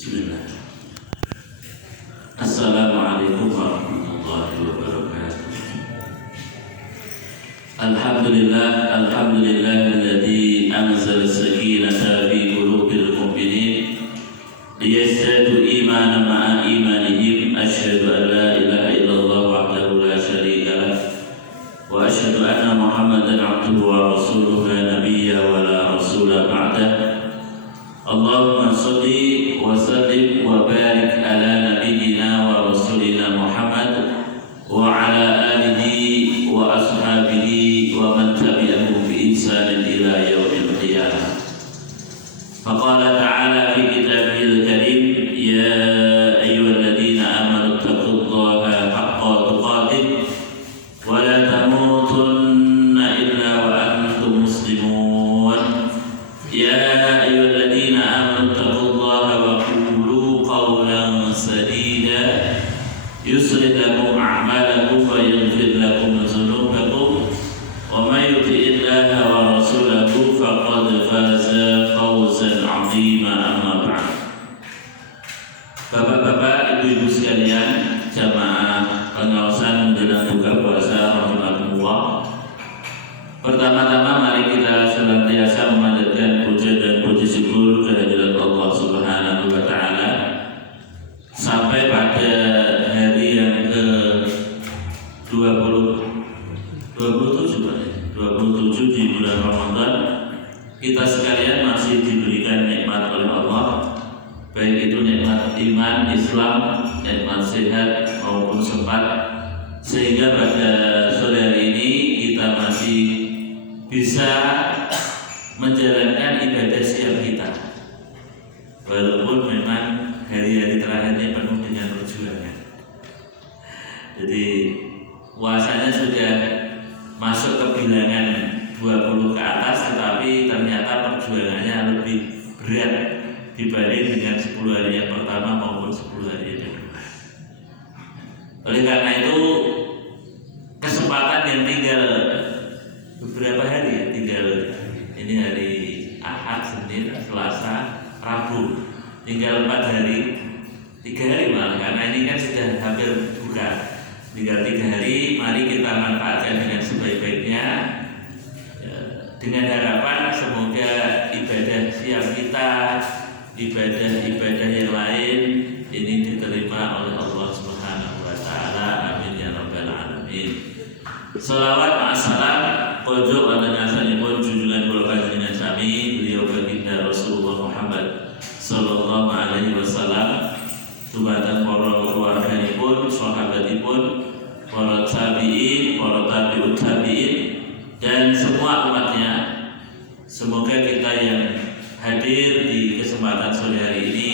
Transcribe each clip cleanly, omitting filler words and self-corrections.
Bismillah. Assalamualaikum warahmatullahi wabarakatuh. Alhamdulillahilladzi anzala as-sakinata fi qulubil mu'minin liyazdadu imanan ma'a imanihim. Asyhadu an la ilaha illallah wahdahu la syarika lah wa asyhadu anna Muhammadan abduhu wa rasuluhu la nabiyya wa la rasula ba'dah. Allahumma sholli wa sallim wa barik ala nabiyyina wa rasulina Muhammad wa ala alihi wa ashabihi wa man tabi'ahum bi ihsanin ila yaumil qiyamah. Faqala ta'ala fi kitabihil karim, ya ayyuhalladzina amanu taqullaha haqqa tuqatih wa la tamutunna illa wa antum muslimun. Ya ayyuhalladzina amanu taqullaha wa qulu qawlan sadida yuslih lakum a'malakum wa yaghfir lakum dhunubakum wa may yuti'illaha wa rasulahu faqad faza fawzan 'azima. Amma ba'd. Bapak-bapak, ibu-ibu sekalian, jamaah pengawasan menjelang buka puasa rahimakumullah. Pertama-tama mari kita senantiasa memanjatkan puja dan puji syukur kehadirat Allah Subhanahu wa taala sampai pada hari yang ke-27 di bulan Ramadan. Kita sekalian masih diberikan nikmat oleh Allah, baik itu nikmat iman, Islam, nikmat sehat maupun sempat, sehingga pada sore hari ini kita masih bisa menjalankan ibadah siang kita, walaupun memang hari-hari terakhirnya penuh dengan perjuangan. Jadi puasanya sudah masuk ke bilangan 20 ke atas, tetapi ternyata perjuangannya lebih berat dibanding dengan 10 hari yang pertama maupun 10 hari yang kedua. Oleh karena itu, kesempatan yang tinggal beberapa hari, tinggal ini hari Ahad, Senin, Selasa, Rabu, tinggal 4 hari, 3 hari malah, karena ini kan sudah hampir buka, tinggal 3 hari. Mari kita manfaatkan dengan sebaik-baiknya, dengan harapan semoga ibadah siang kita, ibadah-ibadah yang lain ini diterima oleh Allah Subhanahu wa taala. Amin ya rabbal alamin. Shalawat ma'assalam pojok pada nasanipun junjungan kula panjenengan sami beliau baginda Rasulullah Muhammad sallallahu alaihi wasallam, dumateng para keluarganipun, sahabatipun, para tabi'in, para tabi'ut tabi'in, dan semua umatnya. Semoga kita yang hadir di kesempatan sore hari ini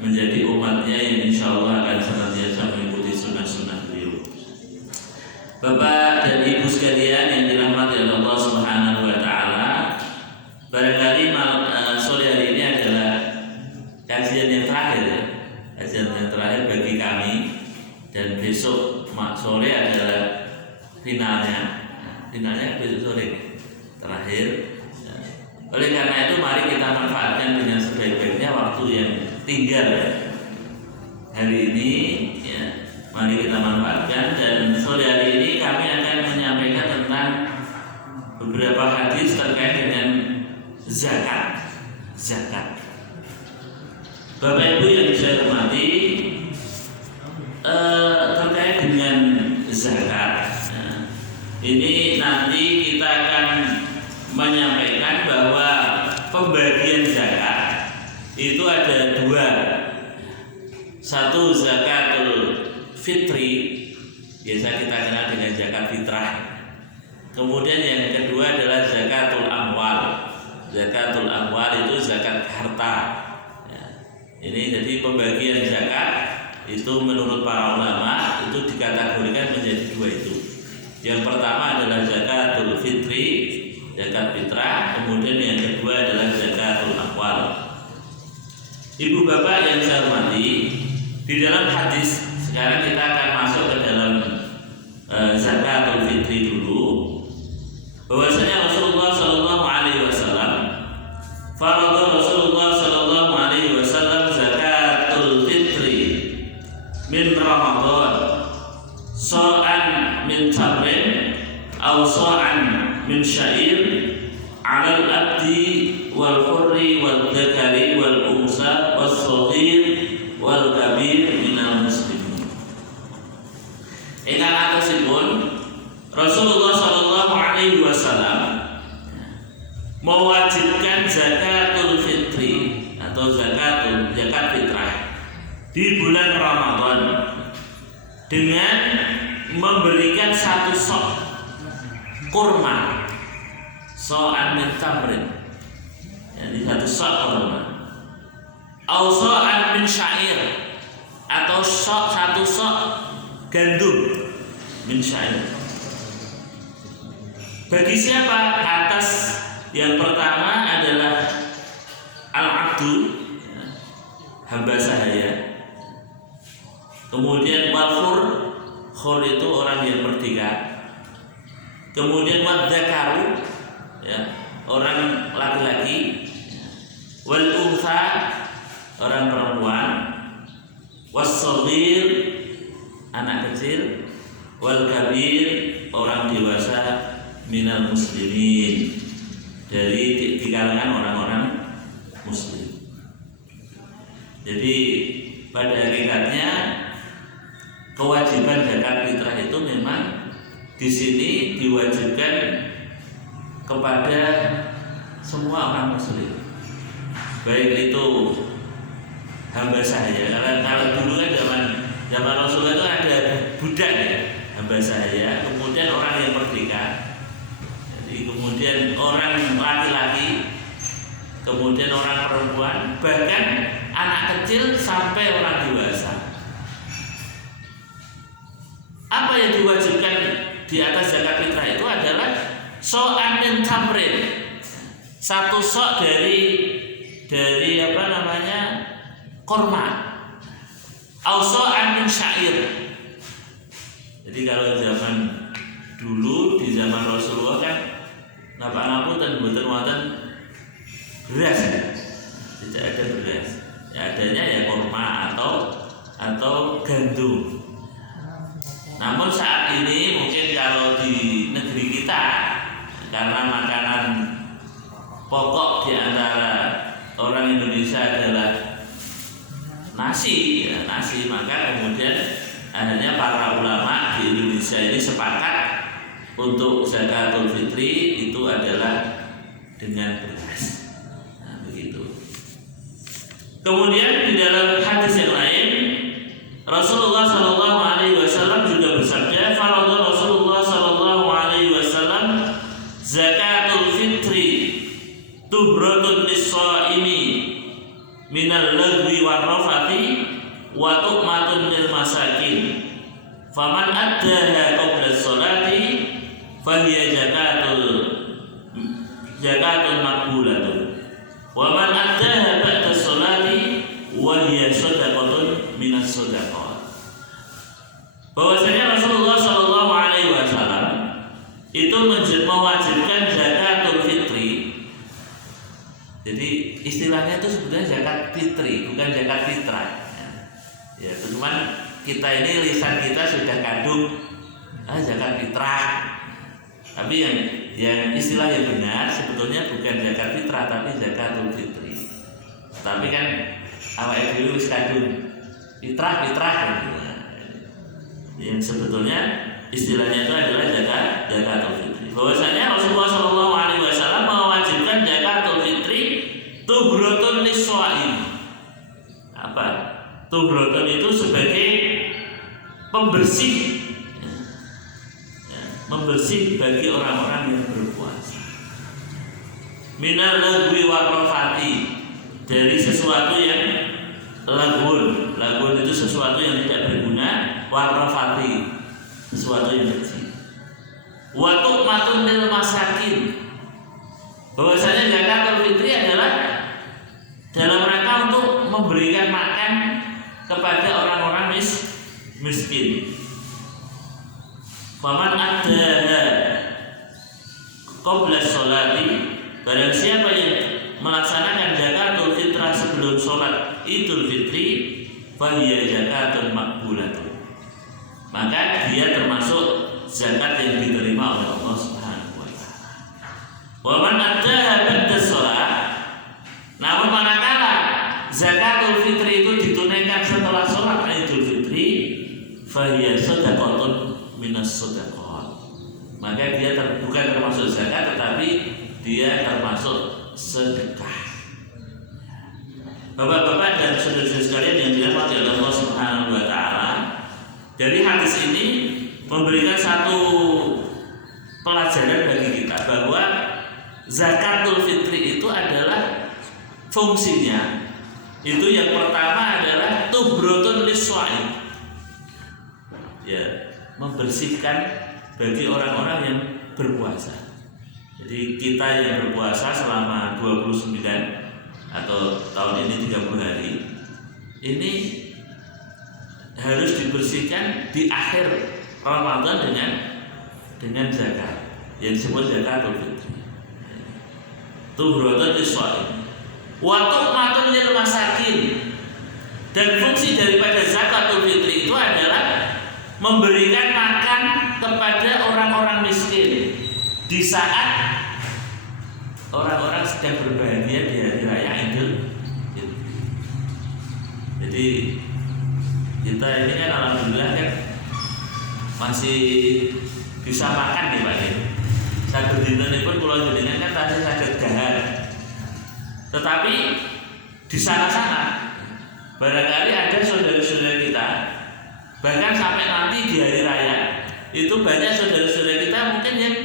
menjadi umatnya yang insya Allah akan senantiasa mengikuti sunnah-sunnah beliau. Bapak dan ibu sekalian yang dirahmati oleh Allah Subhanahu wa taala, barangkali sore hari ini adalah kajian yang terakhir, ya. Kajian yang terakhir bagi kami, dan besok sore adalah finalnya. Finalnya besok sore terakhir. Oleh karena itu mari kita manfaatkan dengan sebaik-baiknya waktu yang tinggal hari ini, ya. Mari kita manfaatkan, dan sore hari ini kami akan menyampaikan tentang beberapa hadis terkait dengan zakat. Bapak Ibu yang saya hormati, terkait dengan zakat, ini nanti kita akan menyampaikan bahwa pembagian zakat itu ada dua. Satu zakatul fitri, biasa kita kenal dengan zakat fitrah. Kemudian yang kedua adalah zakatul amwal. Zakatul amwal itu zakat harta, ya. Ini jadi pembagian zakat itu menurut para ulama itu dikategorikan menjadi dua itu. Yang pertama adalah zakatul fitri, zakat fitrah. Kemudian yang kedua adalah zakatul amwal. Ibu bapak yang saya hormati, di dalam hadis sekarang kita akan masuk ke dalam zakatul fitri dulu. Bahwasanya Rasulullah Shallallahu Alaihi Wasallam, farada Rasulullah Shallallahu Alaihi Wasallam zakat atau zakat fitrah di bulan Ramadan dengan memberikan satu sok kurma, so'an min tamrin, jadi satu sok kurma, atau so'an min syair, atau satu sok gandum min syair. Bagi siapa? Atas yang pertama adalah al-abdu, hamba sahaya. Kemudian wal khur itu orang yang merdeka. Kemudian wadzakaru, ya, orang laki-laki. Wal untha, orang perempuan. Was-shaghir, anak kecil. Wal kabir, orang dewasa. Minal muslimin, dari di kalangan orang-orang muslim. Jadi pada hakikatnya kewajiban zakat fitrah itu memang di sini diwajibkan kepada semua orang muslim, baik itu hamba sahaya. Kalau dulu kan zaman Rasulullah itu ada budak, ya, hamba sahaya, kemudian orang yang merdeka, kemudian orang laki-laki, kemudian orang perempuan, bahkan anak kecil sampai orang dewasa. Apa yang diwajibkan di atas zakat fitrah itu adalah so'an min tamrin, satu sok dari apa namanya, korma, au so'an min syair. Jadi kalau zaman dulu, di zaman Rasulullah kan napa-napa dan buatan wonten beras, tidak ada beras, ya adanya ya kurma atau gandum. Namun saat ini mungkin kalau di negeri kita, karena makanan pokok di antara orang Indonesia adalah nasi, ya, nasi, maka kemudian akhirnya para ulama di Indonesia ini sepakat untuk zakatul fitri itu adalah dengan beras. Nah, begitu. Kemudian di dalam hadis yang lain Rasulullah Shallallahu Alaihi Wasallam juga bersabda, "Faradha Rasulullah Shallallahu Alaihi Wasallam zakatul fitri tuhratun lis-shaimi minal lagwi war-rafati wa tu'matun lil masakin. Faman addaha qabla sholati fahiya zakatun maqbulatun wa man addaha ba'da sholati wa hiya shadaqatun minas shadaqat." Bahwasanya Rasulullah Shallallahu Alaihi Wasallam itu mewajibkan zakatul fitri. Jadi istilahnya itu sebenarnya zakat fitri, bukan zakat fitrah. Ya, cuman kita ini lisan kita sudah kadung zakat fitrah. Tapi yang istilah yang benar sebetulnya bukan zakat fitrah tapi zakatul fitri. Tapi kan awake dhewe wis kadung fitrah gitu. Yang sebetulnya istilahnya itu adalah zakatul fitri. Bahwasanya Rasulullah Shallallahu Alaihi Wasallam mewajibkan zakatul fitri tuhratun lis-shaim. Apa? Tuhratun itu sebagai pembersih, membersih bagi orang-orang yang berpuasa. Minal lagwi war-rafati, dari sesuatu yang lagun itu sesuatu yang tidak berguna, war-rafati sesuatu yang kecil. Wa tu'matun lil masakin, bahwasanya zakatul fitri adalah dalam rangka untuk memberikan makan kepada orang-orang miskin. Faman addaha qabla sholati, barang siapa yang melaksanakan zakatul fitrah sebelum sholat Idul Fitri, fahiya zakatun maqbulatun, maka dia termasuk zakat yang diterima oleh Allah Subhanahu wa taala. Wa man addaha ba'da sholat, namun manakala zakatul fitri itu ditunaikan setelah sholat Idul Fitri, fahiya shadaqatun minas shadaqat, maka dia bukan termasuk zakat tetapi dia termasuk sedekah. Bapak-bapak dan saudara-saudara sekalian yang dirahmati oleh Allah Subhanahu wa taala, dari hadis ini memberikan satu pelajaran bagi kita bahwa zakatul fitri itu adalah fungsinya itu yang pertama adalah tuhrotun lis-shaim, ya, membersihkan bagi orang-orang yang berpuasa. Jadi kita yang berpuasa selama 29 atau tahun ini 30 hari ini harus dibersihkan di akhir Ramadan dengan zakat yang disebut zakatul fitri. Tuhrotun lis-shaim wa tu'matun lil masakin, dan fungsi daripada zakatul fitri itu adalah memberikan makan kepada orang-orang miskin di saat orang-orang sedang berbahagia di hari raya Idul Fitri. Jadi kita ini kan alhamdulillah kan masih bisa makan nih Pak. Saat berdiri pun pulau jenengan kan tadi saged dahar. Tetapi di sana-sana barangkali ada saudara-saudara kita, bahkan sampai nanti di hari raya itu banyak saudara-saudara kita mungkin yang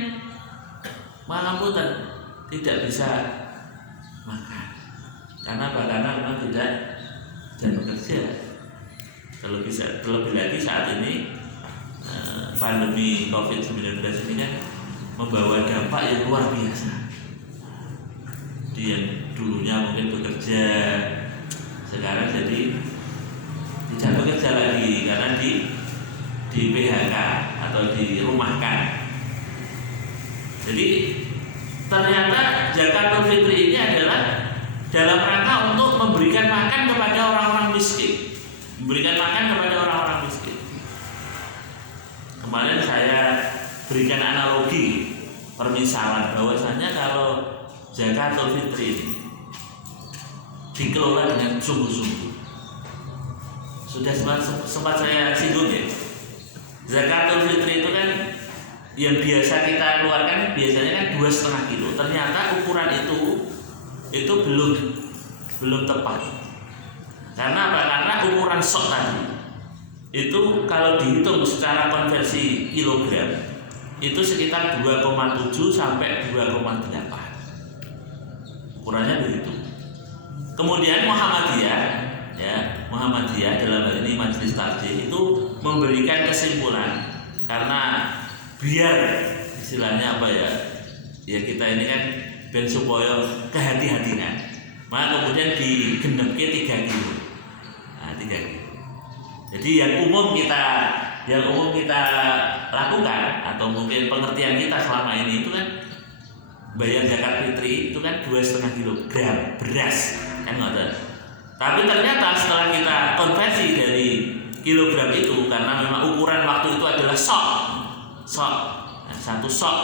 malam putar tidak bisa makan karena memang tidak bekerja. Terlebih lagi saat ini pandemi COVID-19 ini kan membawa dampak yang luar biasa. Yang dulunya mungkin bekerja sekarang jadi tidak bekerja lagi karena di PHK atau dirumahkan. Jadi ternyata zakatul fitri ini adalah dalam rangka untuk memberikan makan kepada orang-orang miskin, Kemarin saya berikan analogi permisalan bahwasanya kalau zakatul fitri ini dikelola dengan sungguh-sungguh. Sudah sempat saya singgung ya. Zakatul fitri itu kan yang biasa kita keluarkan biasanya kan 2,5 kilo. Ternyata ukuran itu belum tepat. Karena apa? Karena ukuran sok tadi itu kalau dihitung secara konversi kilogram itu sekitar 2,7 sampai 2,8. Ukurannya begitu. Kemudian Muhammadiyah dalam hal ini Majelis Takjih itu memberikan kesimpulan karena biar istilahnya apa ya kita ini kan ben supaya kehati-hatian, maka kemudian digenepke 3 kilo. Nah, 3 kilo. Jadi yang umum kita lakukan atau mungkin pengertian kita selama ini itu kan bayar zakat fitri itu kan 2,5 kilogram beras kan ngoten. Tapi ternyata setelah kita konversi dari kilogram itu karena memang ukuran waktu itu adalah sok, nah, 1 sok.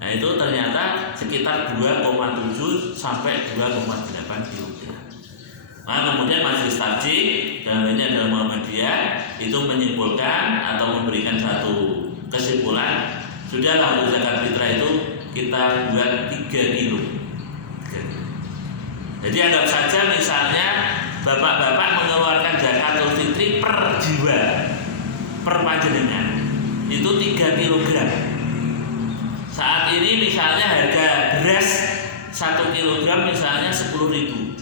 Nah itu ternyata sekitar 2,7 sampai 2,8 kilogram. Nah kemudian Majelis Takjih dalam ini adalah Muhammadiyah itu menyimpulkan atau memberikan satu kesimpulan, sudahlah untuk zakat fitrah itu kita buat 3 kilo. Jadi anggap saja misalnya bapak-bapak mengeluarkan zakatul fitri per jiwa, per panjenengan itu 3 kilogram. Saat ini misalnya harga beras 1 kilogram misalnya 10.000.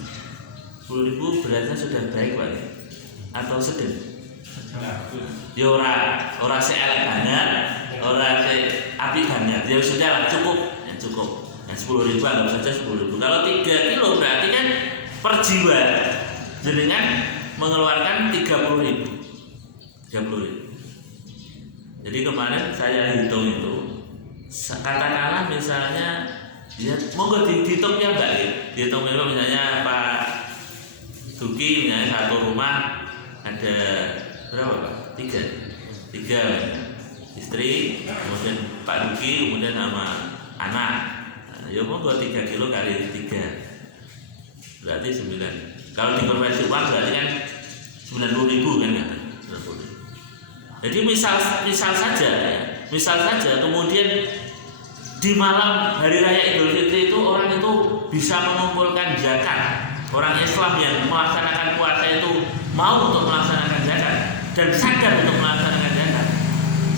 10.000 berasnya sudah baik Pak atau sedang? Ya ora seelek banget, ora se api banget. Ya sudah lah cukup. 10.000 anggap saja 10.000. Kalau 3 kilo berarti kan per jiwa jenengan mengeluarkan 30.000. Jadi kemarin saya hitung itu, katakanlah misalnya ya monggo dihitung ya Mbak ya. Dihitung misalnya Pak Duki misalnya satu rumah ada berapa Pak? 3 istri, kemudian Pak Duki, kemudian sama anak. Ya monggo 3 kilo kali 3 berarti 9. Kalau dikonversi uang berarti kan 90.000 kan ya. Jadi misal saja kemudian di malam hari raya Idul Fitri itu orang itu bisa mengumpulkan zakat orang Islam yang melaksanakan puasa itu mau untuk melaksanakan zakat dan sadar untuk melaksanakan zakat.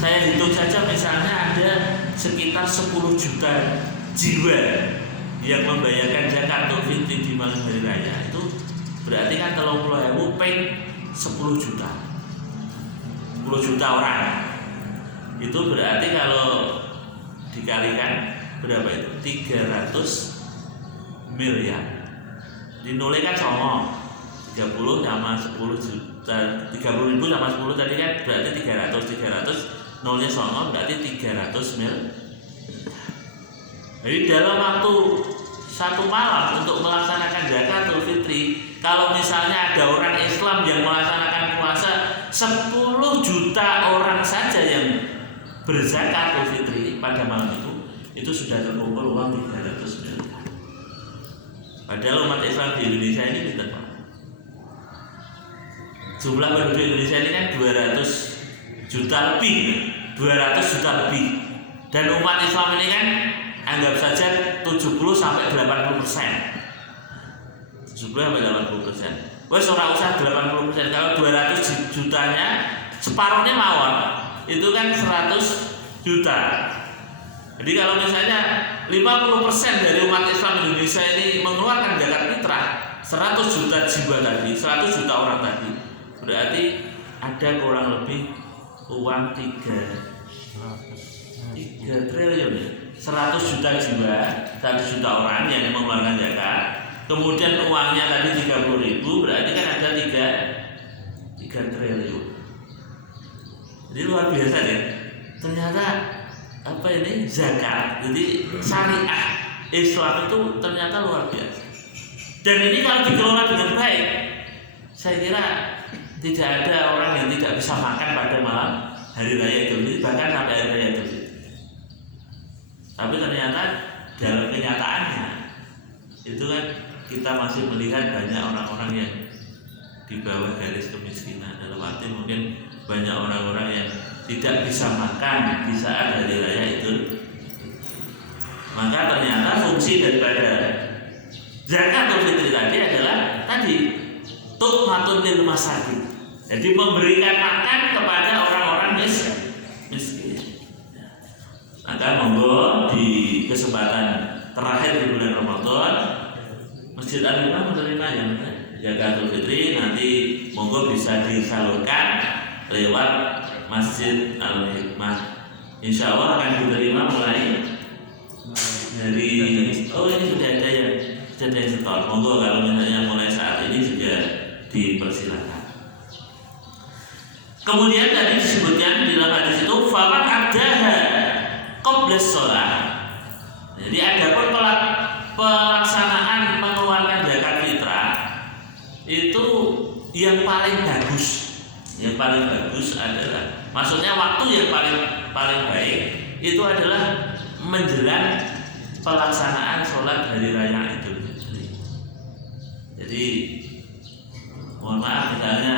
Saya hitung saja misalnya ada sekitar 10 juta jiwa yang membayarkan zakatul fitri di malam hari raya. Itu berarti kan kalau 30.000 peng 10 juta. 10 juta orang. Itu berarti kalau dikalikan berapa itu? 300 miliar. Dinoleh kan sama 30 sama 10 juta, 30.000 sama 10 tadi kan berarti 300 nolnya sama berarti 300 mil. Jadi dalam waktu satu malam untuk melaksanakan zakatul fitri, kalau misalnya ada orang Islam yang melaksanakan puasa 10 juta orang saja yang berzakatul fitri pada malam itu sudah terkumpul uang 300 miliar. Padahal umat Islam di Indonesia ini kita jumlah penduduk Indonesia ini kan 200 juta lebih, 200 juta lebih. Dan umat Islam ini kan anggap saja 70 sampai 80%. 70 sampai 80%. Wes ora usah 80%, kalau 200 jutanya separuhnya mawon. Itu kan 100 juta. Jadi kalau misalnya 50% dari umat Islam Indonesia ini mengeluarkan zakat fitrah 100 juta jiwa tadi, 100 juta orang tadi, berarti ada kurang lebih uang 3 triliun, 100 juta jiwa, 100 juta orang yang mengeluarkan zakat. Kemudian uangnya tadi 30.000, berarti kan ada 3 triliun. Jadi luar biasa deh. Ternyata apa ini zakat, jadi syariah Islam itu ternyata luar biasa. Dan ini kalau dikelola dengan baik, saya kira tidak ada orang yang tidak bisa makan pada malam hari raya Idul Fitri, bahkan sampai hari raya Idul Fitri. Tapi ternyata dalam kenyataannya itu kan kita masih melihat banyak orang-orang yang di bawah garis kemiskinan. Dalam arti mungkin banyak orang-orang yang tidak bisa makan di saat hari raya Idul. Maka ternyata fungsi daripada zakatul fitri tadi adalah tadi tu'matun lil masakin. Jadi memberikan makan kepada orang-orang miskin. Maka monggo di kesempatan terakhir di bulan Ramadan Masjid Al-Hikmah menerima yang zakatul fitri, nanti monggo bisa disalurkan lewat Masjid Al-Hikmah. Insya Allah akan diterima mulai dari ini sudah ada yang setor. Monggo kalau misalnya mulai saat ini sudah dipersilakan. Kemudian tadi disebutkan di dalam hadis itu faman adaha qabla shalah. Jadi adapun pelaksanaan mengeluarkan zakat fitrah itu yang paling bagus. Yang paling bagus adalah, maksudnya waktu yang paling baik itu adalah menjelang pelaksanaan sholat hari raya Idul Fitri. Jadi mohon maaf misalnya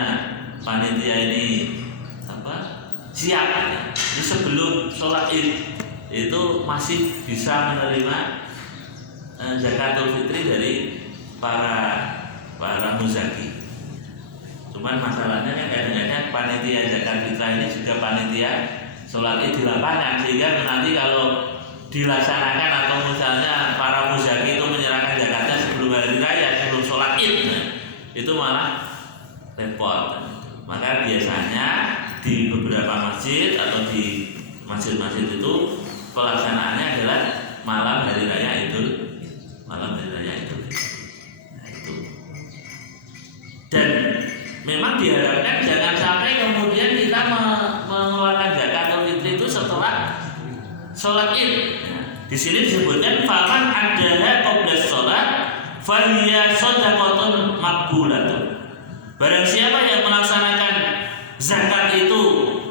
panitia ini siap, jadi sebelum sholat Id itu masih bisa menerima zakatul fitri dari para muzaki. Cuman masalahnya kan kadang-kadang panitia zakat fitrah ini juga panitia sholat Id di lapangan, sehingga nanti kalau dilaksanakan atau misalnya para muzaki itu menyerahkan zakatnya sebelum hari raya, sebelum sholat Id, itu malah repot. Maka biasanya di beberapa masjid atau di masjid-masjid itu pelaksanaannya adalah malam hari raya Idul. Nah, itu. Dan memang diharapkan jangan sampai kemudian kita mengeluarkan zakatul fitri itu setelah sholat Id. Di sini disebutkan faman adaha qabla sholat fahiya shadaqatun maqbulatun. Barang siapa yang melaksanakan zakat itu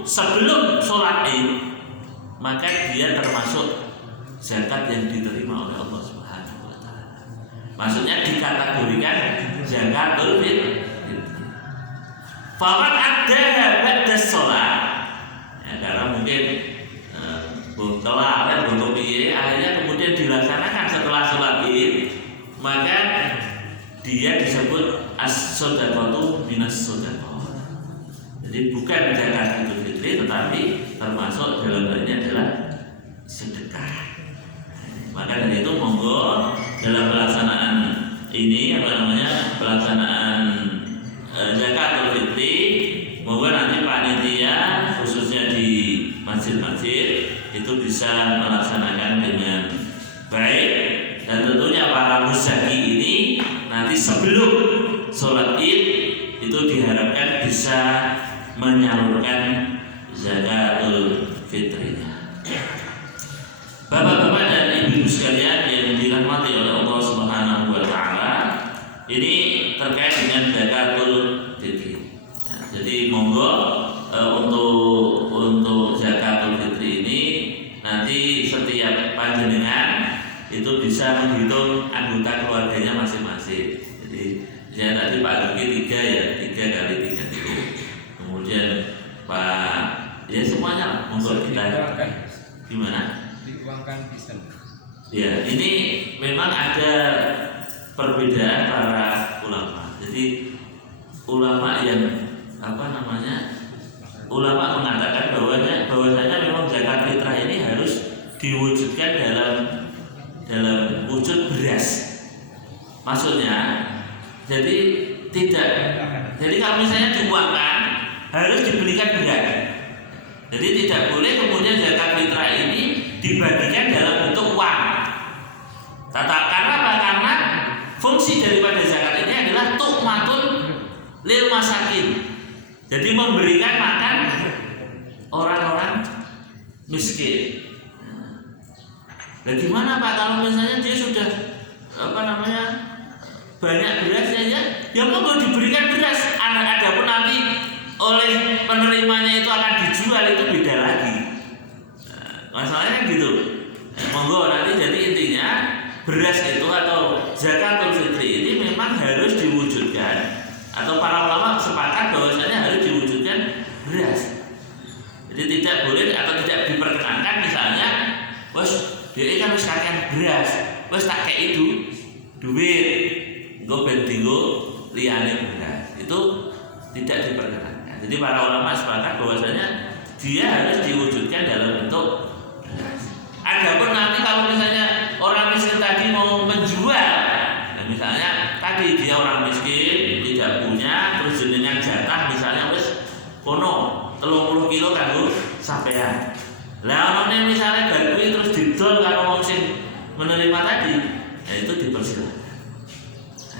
sebelum sholat Id, maka dia termasuk zakat yang diterima oleh Allah Subhanahu wa taala. Maksudnya dikategorikan zakatul fitri. Faman adaha ba'da sholat, ya, karena mungkin telah belum piye, akhirnya kemudian dilaksanakan setelah sholat Id, maka dia disebut as-shadaqatu minas shadaqah. Jadi bukan zakat Idul Fitri, tetapi termasuk dalam hal ini adalah sedekah. Maka dari itu monggo dalam pelaksanaan ini pelaksanaan zakat Idul Fitri, monggo nanti panitia khususnya di masjid-masjid itu bisa melaksanakan dengan baik, dan tentunya para muzaki ini nanti sebelum sholat Id itu diharapkan bisa menyalurkan zakatul fitrinya. Bapak-bapak dan ibu sekalian yang dirahmati oleh Allah Subhanahu wa taala, ini terkait dengan zakatul fitri. Ya, jadi monggo untuk zakatul fitri ini nanti setiap panjenengan itu bisa menghitung anggota keluarganya masing-masing. Jadi saya tadi Pak Duki 3 kali 3 itu. Kemudian Pak ya semuanya monggo kita gimana? Dituangkan bisa. Ya, ini memang ada perbedaan para ulama. Jadi ulama yang ulama mengatakan bahwasanya memang zakat fitrah ini harus diwujudkan dalam wujud beras. Maksudnya jadi kalau misalnya diuangkan harus dibelikan beras. Jadi tidak boleh kemudian zakat fitrah ini dibagikan dalam bentuk uang. Karena apa? Karena fungsi daripada zakat ini adalah tuqmatun lil masakin. Jadi memberikan makan orang-orang miskin. Nah, gimana Pak kalau misalnya dia sudah banyak berasnya ya monggo diberikan beras. Adapun nanti oleh penerimanya itu akan dijual, itu beda lagi. Masalahnya gitu. Monggo nanti jadi intinya beras itu atau zakatul fitri ini memang harus diwujudkan, atau para ulama sepakat bahwasanya harus diwujudkan beras. Jadi tidak boleh atau tidak diperkenankan misalnya, bos dia kan harus kakek beras, bos tak kayak itu duit, gue bentinggo liane beras, itu tidak diperkenankan. Jadi para ulama sepakat bahwasanya dia harus diwujudkan dalam bentuk beras. Adapun nanti kalau misalnya orang miskin tadi mau menjual, nah misalnya tadi dia orang miskin tidak punya, terus jenengan jatah misalnya wis kono 30 kilo kanggo sampean. Lah ono misalnya garwi terus didol karo wong sing menerima tadi, ya itu dipersilakan.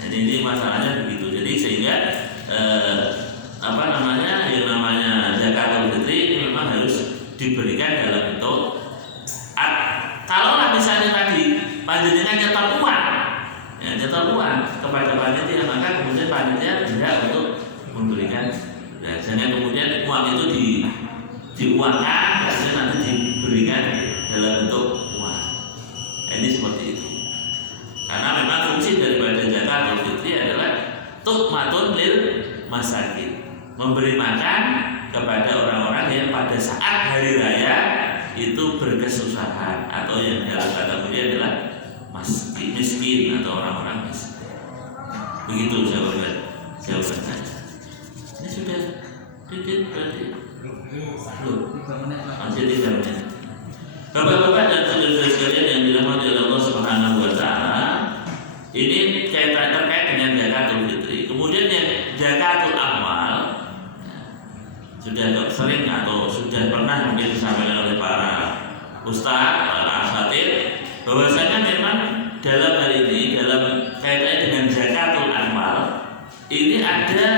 Nah, ini masalahnya begitu. Jadi sehingga yang namanya zakatul fitri ini memang harus diberikan dalam bentuk kalau misalnya tadi panjenengan nyetor uang kepada panitia, maka kemudian panitia berhak untuk memberikan. Nah, jangan kemudian uang itu diuangkan, kemudian nanti diberikan dalam bentuk uang. Nah, ini seperti itu. Karena memang fungsi daripada zakatul fitri adalah tuqmatun lil masakin, memberi makan kepada orang-orang yang pada saat hari raya itu berkesusahan, atau yang dalam kategori adalah miskin atau orang-orang miskin. Begitu jawaban saya. Ini sudah dikit berarti masih 3 menit. Bapak-bapak dan saudara-saudara sekalian yang dirahmati oleh Allah Subhanahu wa taala, ini kaitan terkait dengan zakatul fitri. Kemudian yang zakatul amwal, sudah sering atau sudah pernah mungkin disampaikan oleh para ustaz, para asatid, bahwasanya memang dalam hal ini, dalam kaitannya dengan zakatul amwal, ini ada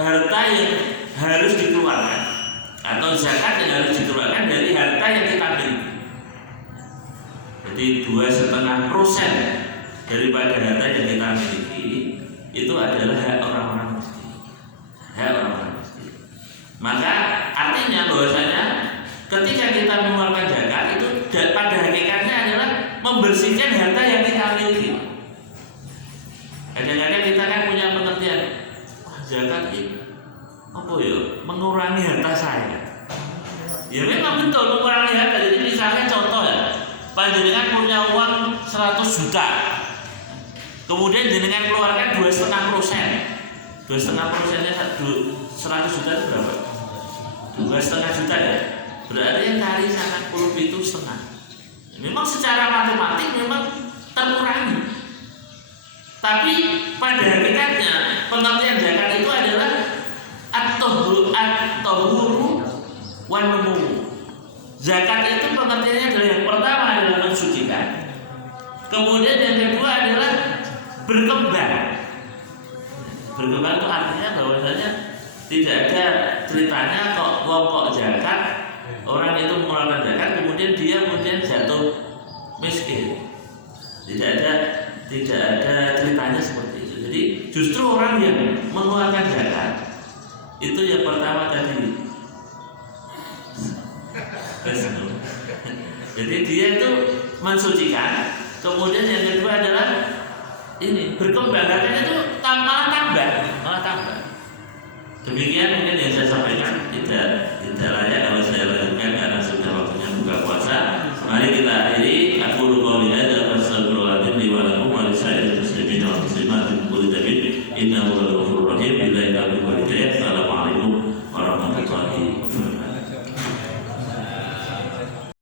harta yang harus dikeluarkan, atau zakat yang harus dikeluarkan dari harta yang kita miliki. Jadi 2,5% daripada harta yang kita miliki itu adalah hak orang-orang miskin. Maka artinya bahwasanya ketika kita mengeluarkan zakat itu pada hakikatnya adalah membersihkan harta yang kita miliki. Kadang-kadang kita kan punya pengertian, zakat ini mengurangi harta saya. Ya memang betul mengurangi harta. Jadi misalnya contoh ya, panjenengan punya uang 100 juta, Kemudian jenengan keluarkan 2,5%. 2,5%-nya 100 juta itu berapa? 2,5 juta ya. Berarti yang dari zakat kulub itu setengah. Memang secara matematik memang terkurangi. Tapi pada hakikatnya pengertian zakat itu adalah at-tahuru wan numu. Zakat itu pengertiannya adalah yang pertama adalah mensucikan. Kemudian yang kedua adalah berkembang. Berkembang itu artinya bahwasanya tidak ada ceritanya kok zakat, orang itu mengeluarkan zakat kemudian dia jatuh miskin. Tidak ada ceritanya seperti itu. Jadi justru orang yang mengeluarkan zakat itu yang pertama tadi. Jadi dia itu mensucikan, kemudian yang kedua adalah ini berkembang, artinya itu malah tambah. Demikian mungkin yang saya sampaikan, tidak layak kalau saya lanjutkan karena sudah waktunya buka puasa. Mari kita akhiri. Aku qouli hadza wa astaghfirullahaladzim li wa lakum wa lisa'iril muslimin wal muslimat.